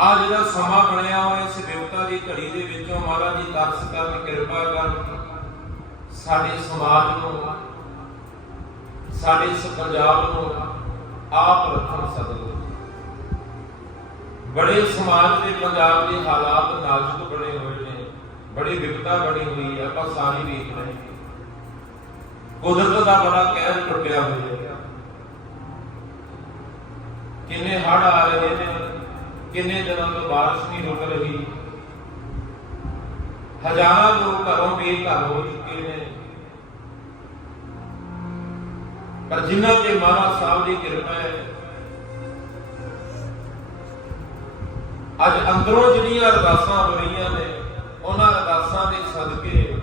ਆ ਜਿਹੜਾ ਸਮਾਂ ਬਣਿਆ ਹੋਇਆ ਇਸ ਵਿਵਤਾ ਦੀ ਘੜੀ ਦੇ ਵਿੱਚੋਂ ਮਹਾਰਾਜ ਜੀ ਤਰਸ ਕਰਨ, ਕਿਰਪਾ ਕਰਨ, ਸਾਡੇ ਸਮਾਜ ਨੂੰ, ਸਾਡੇ ਇਸ ਪੰਜਾਬ ਨੂੰ ਆਪ ਰੱਖਣ ਸਤਿਗੁਰੂ ਬੜੇ ਸਮਾਜ ਦੇ ਪੰਜਾਬ ਦੇ ਹਾਲਾਤ ਨਾਜ਼ੁਕ ਬਣੇ ਹੋਏ ਨੇ, ਬੜੀ ਵਿਪਤਾ ਬਣੀ ਹੋਈ ਹੈ, ਆਪਾਂ ਸਾਰੀ ਵੇਖ ਰਹੇ ਕੁਦਰਤ ਦਾ ਬੜਾ ਕਹਿਰ ਟੁੱਟਿਆ ਹੋਇਆ ਕਿੰਨੇ ਹੜ ਆ ਰਹੇ ਨੇ ਕਿੰਨੇ ਦਿਨਾਂ ਤੋਂ ਬਾਰਿਸ਼ ਨਹੀਂ ਰੁਕ ਰਹੀ? ਹਜ਼ਾਰਾਂ ਲੋਕ ਘਰੋਂ ਬੇਘਰ ਹੋ ਚੁੱਕੇ ਨੇ। ਪਰ ਜਿਨ੍ਹਾਂ ਤੇ ਮਹਾਰਾਜ ਸਾਹਿਬ ਦੀ ਕਿਰਪਾ ਹੈ, ਅੱਜ ਅੰਦਰੋਂ ਜਿਹੜੀਆਂ ਅਰਦਾਸਾਂ ਹੋ ਰਹੀਆਂ ਨੇ, ਉਹਨਾਂ ਅਰਦਾਸਾਂ ਦੇ ਸਦਕੇ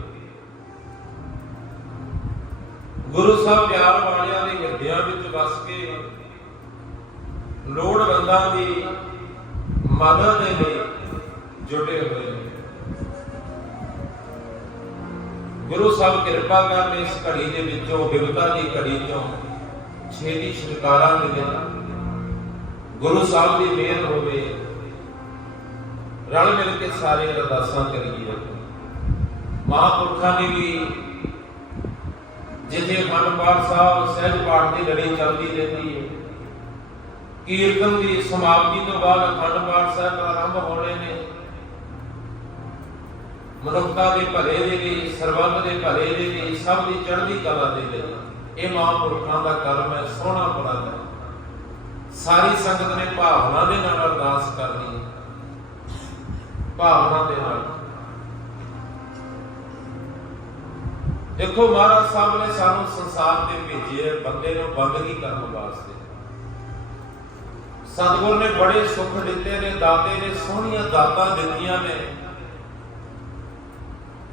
ਗੁਰੂ ਸਾਹਿਬ ਪਿਆਰ ਵਾਲਿਆਂ ਦੇ ਹਿਰਦਿਆਂ ਵਿੱਚ ਵਸ ਕੇ ਲੋੜਵੰਦਾਂ ਦੀ ਮਦਦ ਦੇ ਲਈ ਜੁਟੇ ਹੋਏ ਨੇ ਗੁਰੂ ਸਾਹਿਬ ਕਿਰਪਾ ਕਰਨ ਇਸ ਘੜੀ ਦੇ ਵਿੱਚੋਂ ਵਿਵਤਾ ਦੀ ਘੜੀ ਚੋਂ ਛੇਤੀ ਛੁਟਕਾਰਾ ਮਿਲੇ ਗੁਰੂ ਸਾਹਿਬ ਦੀ ਮਿਹਰ ਹੋਵੇ ਰਲ ਮਿਲ ਕੇ ਸਾਰੇ ਅਰਦਾਸਾਂ ਕਰੀਏ ਮਹਾਂਪੁਰਖਾਂ ਨੇ ਵੀ ਜਿੱਥੇ ਮਨ ਪਾਠ ਸਾਹਿਬ ਸਹਿਜ ਪਾਠ ਦੀ ਲੜੀ ਚੱਲਦੀ ਰਹਿੰਦੀ ਹੈ ਕੀਰਤਨ ਦੀ ਸਮਾਪਤੀ ਤੋਂ ਬਾਅਦ ਅਖੰਡ ਪਾਠ ਸਾਹਿਬ ਆਰੰਭ ਹੋਣੇ ਨੇ। ਮਨੁੱਖਤਾ ਦੇ ਭਲੇ ਦੇ ਲਈ ਸਰਬੱਤ ਦੇ ਭਲੇ ਦੇ ਲਈ, ਸਭ ਦੀ ਚੜ੍ਹਦੀ ਕਲਾ ਦੇ ਲਈ ਇਹ ਮਹਾਂਪੁਰਖਾਂ ਦਾ ਕਰਮ ਹੈ, ਸੋਹਣਾ ਪ੍ਰਦ ਹੈ। ਸਾਰੀ ਸੰਗਤ ਨੇ ਭਾਵਨਾ ਦੇ ਨਾਲ ਅਰਦਾਸ ਕਰਨੀ ਹੈ। ਭਾਵਨਾ ਦੇ ਨਾਲ। ਦੇਖੋ ਮਹਾਰਾਜ ਸਾਹਿਬ ਨੇ ਸਾਨੂੰ ਸੰਸਾਰ ਤੇ ਭੇਜਿਆ ਬੰਦੇ ਨੂੰ ਬੰਦਗੀ ਕਰਨ ਵਾਸਤੇ। ਸਤਿਗੁਰ ਨੇ ਬੜੇ ਸੁੱਖ ਦਿੱਤੇ ਨੇ, ਦਾਤੇ ਨੇ ਸੋਹਣੀਆਂ ਦਾਤਾਂ ਦਿੱਤੀਆਂ ਨੇ।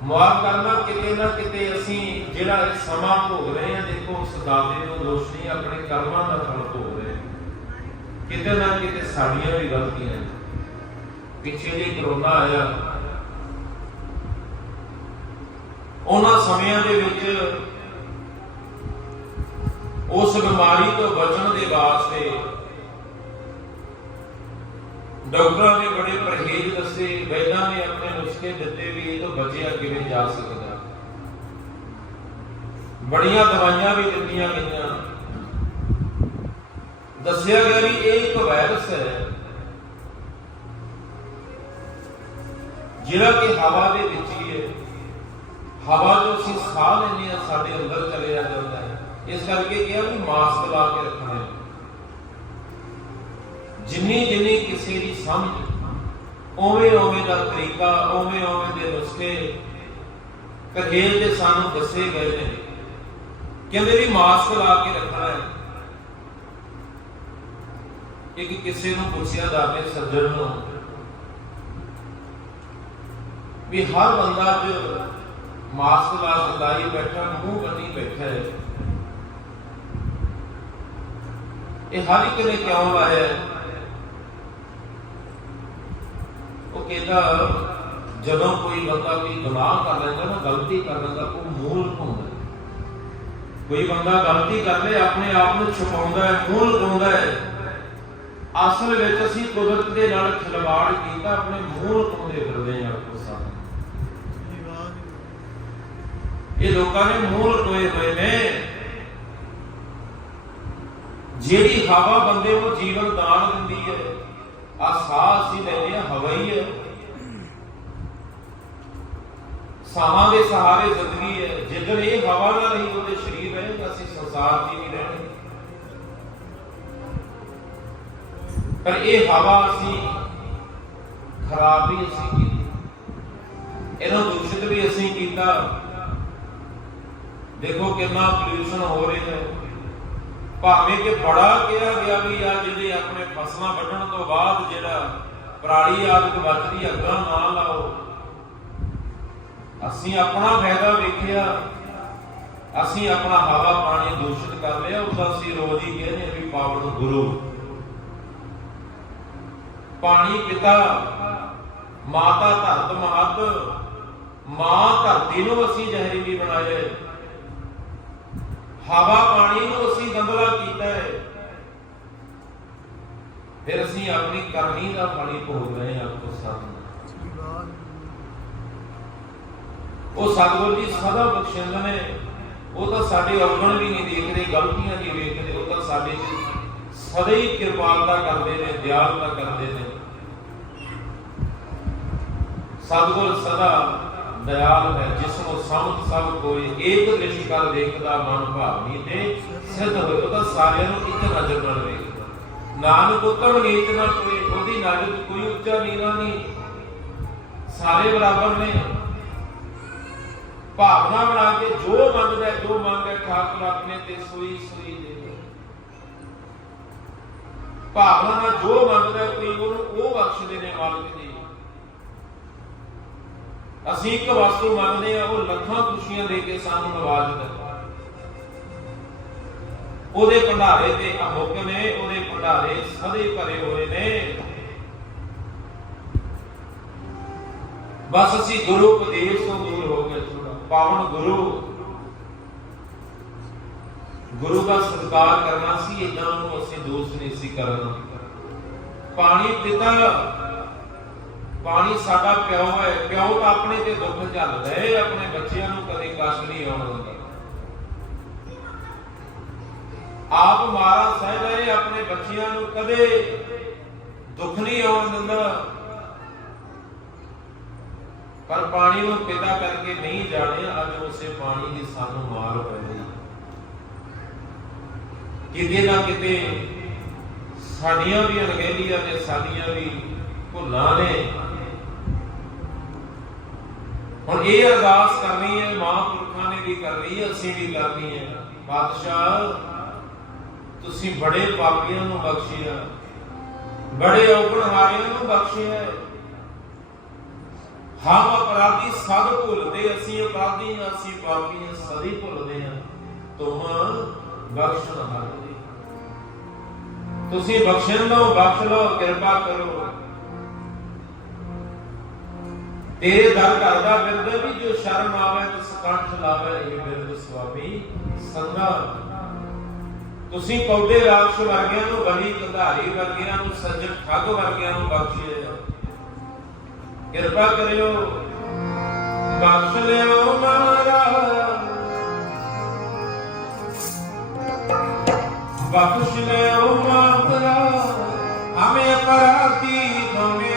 ਮਾਫ ਕਰਨਾ ਕਿਤੇ ਨਾ ਕਿਤੇ ਅਸੀਂ ਜਿਹੜਾ ਇਹ ਸਮਾਂ ਭੋਗ ਰਹੇ ਹਾਂ, ਦੇਖੋ ਉਸ ਦਾਤੇ ਨੂੰ ਦੋਸ਼ ਆਪਣੇ ਕਰਮਾਂ ਦਾ ਫਲ ਭੋਗ ਰਹੇ ਕਿਤੇ ਨਾ ਕਿਤੇ ਸਾਡੀਆਂ ਵੀ ਗਲਤੀਆਂ ਨੇ। ਪਿੱਛੇ ਜੇ ਕਰੋਨਾ ਆਇਆ। ਉਹਨਾਂ ਸਮਿਆਂ ਦੇ ਵਿੱਚ ਉਸ ਬਿਮਾਰੀ ਤੋਂ ਬਚਣ ਦੇ ਵਾਸਤੇ ਡਾਕਟਰਾਂ ਨੇ ਬੜੇ ਪਰਹੇਜ਼ ਦੱਸੇ, ਵੈਦਾਂ ਨੇ ਆਪਣੇ ਨੁਸਖੇ ਦਿੱਤੇ ਵੀ ਇਹ ਤੋਂ ਬਚਿਆ ਕਿਵੇਂ ਜਾ ਸਕਦਾ। ਬੜੀਆਂ ਦਵਾਈਆਂ ਵੀ ਦਿੱਤੀਆਂ ਗਈਆਂ। ਦੱਸਿਆ ਗਿਆ ਵੀ ਇਹ ਇੱਕ ਵਾਇਰਸ ਹੈ। ਜਿਹੜਾ ਕਿ ਹਵਾ ਦੇ ਵਿੱਚ ਹੀ ਹੈ। ਹਵਾ ਜੋ ਅਸੀਂ ਸਾਹ ਲੈਂਦੇ ਆ ਸਾਡੇ ਅੰਦਰ ਚਲਿਆ ਜਾਂਦਾ ਹੈ। ਇਸ ਕਰਕੇ ਕਿਹਾ ਵੀ ਮਾਸਕ ਲਾ ਕੇ ਰੱਖਣਾ ਹੈ। ਜਿੰਨੀ ਜਿੰਨੀ ਕਿਸੇ ਦੀ ਸਮਝ ਓਵੇਂ ਓਵੇਂ ਦਾ ਤਰੀਕਾ, ਓਵੇਂ ਓਵੇਂ ਦੇ ਨੁਸਖੇ ਪਰਹੇਜ਼ ਦੇ ਸਾਨੂੰ ਦੱਸੇ ਗਏ ਨੇ। ਕਹਿੰਦੇ ਵੀ ਮਾਸਕ ਲਾ ਕੇ ਰੱਖਣਾ ਹੈ। ਇੱਕ ਕਿਸੇ ਨੂੰ ਪੁੱਛਿਆ ਦਾਤੇ ਸੱਜਣ ਨੂੰ ਵੀ ਹਰ ਬੰਦਾ ਜੋ ਮਾਸਕ ਲਾ ਕੇ ਲਾਈ ਬੈਠਾ, ਮੂੰਹ ਬੰਨੀ ਬੈਠਾ ਹੈ। ਇਹ ਹਰ ਇੱਕ ਨੇ ਕਿਉਂ ਲਾਇਆ ਹੈ? ਉਹ ਕਹਿੰਦਾ, ਜਦੋਂ ਕੋਈ ਬੰਦਾ ਕੋਈ ਗੁਨਾਹ ਕਰ ਲੈਂਦਾ ਨਾ, ਗਲਤੀ ਕਰ ਲੈਂਦਾ, ਉਹ ਮੂੰਹ ਲੁਕਾਉਂਦਾ ਕੋਈ ਬੰਦਾ ਗਲਤੀ ਕਰ ਲੇ ਆਪਣੇ ਆਪ ਨੂੰ ਛੁਪਾਉਂਦਾ ਹੈ, ਮੂੰਹ ਲੁਕਾਉਂਦਾ ਹੈ। ਅਸਲ ਵਿੱਚ ਅਸੀਂ ਕੁਦਰਤ ਦੇ ਨਾਲ ਖਿਲਵਾੜ ਕੀਤਾ, ਆਪਣੇ ਮੂੰਹ ਲੁਕਾਉਂਦੇ ਫਿਰਦੇ ਹਾਂ ਕੋ ਇਹ ਲੋਕਾਂ ਨੇ ਮੂਲ ਲਟੋਏ ਹੋਏ ਨੇ। ਜਿਹੜੀ ਹਵਾ ਬੰਦੇ ਨੂੰ ਜੀਵਨ ਦਾਨ ਦਿੰਦੀ ਹੈ ਆ ਸਾਹ ਅਸੀਂ ਲੈਂਦੇ ਹਾਂ, ਹਵਾ ਹੈ ਸਾਹਾਂ ਦੇ ਸਹਾਰੇ ਜ਼ਿੰਦਗੀ ਹੈ। ਜਿੱਦਣ ਇਹ ਹਵਾ ਨਾ ਰਹੀ ਉਹਦੇ ਸਰੀਰ ਰਹੇਗਾ ਅਸੀਂ ਸੰਸਾਰ 'ਚ ਹੀ ਰਹਿਣੇ। ਪਰ ਇਹ ਹਵਾ ਅਸੀਂ ਖਰਾਬ ਵੀ ਅਸੀਂ ਕੀਤੀ। ਇਹਨੂੰ ਦੂਸ਼ਿਤ ਵੀ ਅਸੀਂ ਕੀਤਾ। ਦੇਖੋ ਕਿੰਨਾ ਪੋਲੂਸ਼ਨ ਹੋ ਰਿਹਾ ਹੈ। ਭਾਵੇਂ ਕਿ ਬੜਾ ਕਿਹਾ ਗਿਆ ਵੀ ਆ ਜਿਹੜੇ ਆਪਣੇ ਫਸਲਾਂ ਵੱਢਣ ਤੋਂ ਬਾਅਦ ਜਿਹੜਾ ਪਰਾਲੀ ਆਦਿਕ ਬਚਦੀ ਅੱਗਾ ਨਾ ਲਾਓ। ਅਸੀਂ ਆਪਣਾ ਫਾਇਦਾ ਵੇਖਿਆ। ਅਸੀਂ ਆਪਣਾ ਹਵਾ ਪਾਣੀ ਦੂਸ਼ਿਤ ਕਰ ਲਿਆ ਉਹਦਾ ਅਸੀਂ ਰੋਜ਼ ਹੀ ਕਹਿੰਦੇ ਵੀ ਪਾਵਨ ਗੁਰੂ। ਪਾਣੀ ਪਿਤਾ, ਮਾਤਾ ਧਰਤ ਮਹਤ, ਮਾਂ ਧਰਤੀ ਨੂੰ ਅਸੀਂ ਜ਼ਹਿਰੀਲੀ ਬਣਾਇਆ। ਹਵਾ ਪਾਣੀ ਨੂੰ ਅਸੀਂ ਆਪਣੀ ਕਰਨੀ ਦਾ ਪਾਣੀ ਹੀ ਭੋਗ ਰਹੇ ਹਾਂ ਆਪੋ ਸਾਥ ਉਹ ਸਤਿਗੁਰ ਜੀ ਸਦਾ ਬਖਸ਼ਿੰਦ ਨੇ। ਉਹ ਤਾਂ ਸਾਡੇ ਔਗਣ ਵੀ ਨਹੀਂ ਦੇਖਦੇ, ਗਲਤੀਆਂ ਨਹੀਂ ਵੇਖਦੇ, ਉਹ ਤਾਂ ਸਾਡੇ ਤੇ ਸਦਾ ਹੀ ਕਿਰਪਾਲਤਾ ਕਰਦੇ ਨੇ, ਦਿਆਲਤਾ ਕਰਦੇ ਨੇ। ਸਤਿਗੁਰ ਸਦਾ ਦਇਆਲ ਹੈ, ਜਿਸ ਨੂੰ ਸਮਤ ਸਭ ਕੋਈ, ਏਕ ਦ੍ਰਿਸ਼ ਕਰ ਦੇਖਦਾ, ਮਨ ਭਾਵਨੀ ਤੇ ਸਿੱਧ ਹੋਏ। ਉਹ ਤਾਂ ਸਾਰਿਆਂ ਨੂੰ ਇੱਕ ਨਜ਼ਰ ਨਾਲ ਵੇਖਦਾ ਨਾਨਕ ਉਤਮ ਨੀਚ ਨਾ ਕੋਈ ਉਹਦੀ ਨਜ਼ਰ ਕੋਈ ਉੱਚਾ ਨੀਵਾਂ ਨਹੀਂ। ਸਾਰੇ ਬਰਾਬਰ ਨੇ। ਭਾਵਨਾ ਬਣਾ ਕੇ ਜੋ ਮੰਗਦਾ ਜੋ ਮੰਗਦਾ ਹੈ, ਠਾਕੁਰ ਆਪਣੇ ਤੇ ਸੋਈ ਸੋਈ ਦੇ ਭਾਵਨਾ ਨਾਲ ਜੋ ਮੰਗਦਾ ਹੈ, ਕੋਈ ਉਹਨੂੰ ਉਹ ਬਖਸ਼ਦੇ ਨੇ ਮਾਲਕ ਜੀ। ਅਸੀਂ ਇੱਕ ਵਸਤੂ ਮੰਗਦੇ ਆ ਉਹ ਲੱਖਾਂ ਖੁਸ਼ੀਆਂ ਦੇ ਕੇ ਸਾਨੂੰ ਨਵਾਜ਼ਦਾ ਉਹਦੇ ਭੰਡਾਰੇ ਤੇ ਅਮੁੱਕ ਨੇ, ਉਹਦੇ ਭੰਡਾਰੇ ਸਦੇ ਭਰੇ ਹੋਏ ਨੇ। ਬਸ ਅਸੀਂ ਗੁਰੂ ਉਪਦੇਸ਼ ਤੋਂ ਦੂਰ ਹੋ ਗਏ ਥੋੜਾ ਪਾਵਨ ਗੁਰੂ। ਗੁਰੂ ਦਾ ਸਤਿਕਾਰ ਕਰਨਾ ਸੀ ਇਦਾਂ ਨੂੰ ਅਸੀਂ ਦੋਸ਼ ਨਹੀਂ ਸੀ ਕਰਨਾ ਪਾਣੀ ਪਿਤਾ, ਪਾਣੀ ਸਾਡਾ ਪਿਓ ਹੈ, ਪਿਓ ਤਾਂ ਆਪਣੇ ਤੇ ਦੁੱਖ ਝੱਲਦਾ ਹੈ, ਆਪਣੇ ਬੱਚਿਆਂ ਨੂੰ ਕਦੇ ਕਸ਼ਟ ਨਹੀਂ ਆਉਣ ਦਿੰਦਾ। ਆਪ ਮਹਾਰਾਜ ਸਾਹਿਬ ਹੈ ਆਪਣੇ ਬੱਚਿਆਂ ਨੂੰ ਕਦੇ ਦੁੱਖ ਨਹੀਂ ਆਉਣ ਦਿੰਦਾ। ਪਰ ਪਾਣੀ ਨੂੰ ਪਿਤਾ ਕਰਕੇ ਨਹੀਂ ਜਾਣਿਆ ਅੱਜ ਉਸੇ ਪਾਣੀ ਦੀ ਸਾਨੂੰ ਮਾਰ ਪੈ ਗਈ ਕਿਤੇ ਨਾ ਕਿਤੇ ਸਾਡੀਆਂ ਵੀ ਅਣਗਹਿਲੀਆਂ ਨੇ ਸਾਡੀਆਂ ਵੀ ਭੁੱਲਾਂ ਨੇ। ਹੁਣ ਇਹ ਅਰਦਾਸ ਕਰਨੀ ਹੈ, ਮਹਾਂਪੁਰਖਾਂ ਨੇ ਵੀ ਕਰਨੀ ਹੈ, ਅਸੀਂ ਵੀ ਕਰਨੀ ਹੈ। ਪਾਤਸ਼ਾਹ ਤੁਸੀਂ ਬੜੇ ਪਾਪੀਆਂ ਨੂੰ ਬਖਸ਼ਿਆ। ਬੜੇ ਔਗਣ ਨੂੰ ਬਖਸ਼ਿਆ। ਹਮ ਅਪਰਾਧੀ ਸਦ ਭੁੱਲਦੇ, ਅਸੀਂ ਅਪਰਾਧੀ ਹਾਂ, ਅਸੀਂ ਪਾਪੀ ਹਾਂ ਸਦੀ ਭੁੱਲਦੇ ਹਾਂ। ਤੁਮ ਬਖਸ਼ਣ ਹਾਰੇ ਤੁਸੀਂ ਬਖਸ਼ਣ ਲਓ, ਬਖਸ਼ ਲਓ, ਕਿਰਪਾ ਕਰੋ। ਤੇਰੇ ਦਰ ਘਰ ਬਿਰਦ ਵੀ ਜੋ ਸ਼ਰਮ ਆਵੇ ਤਿਸ ਕੰਠ ਲਾਵੇ, ਇਹ ਬਿਰਦ ਸੁਆਮੀ ਸੰਗਾ ਤੁਸੀਂ ਪੌਦੇ ਰਾਖਸ਼ ਵਰਗਿਆਂ ਨੂੰ ਬਲੀ ਕੰਧਾਰੀ ਵਰਗਿਆਂ ਨੂੰ ਸੱਜਣ ਠੱਗ ਵਰਗਿਆਂ ਨੂੰ ਬਖਸ਼ਿਆ ਕਿਰਪਾ ਕਰਿਓ। ਬਖਸ਼ ਲਿਓ ਮਹਾਰਾਜ। ਬਖਸ਼ ਲਿਓ ਮਹਾਰਾਜ। ਹਮੇ ਅਪਰਾਧੀ ਹਮੇ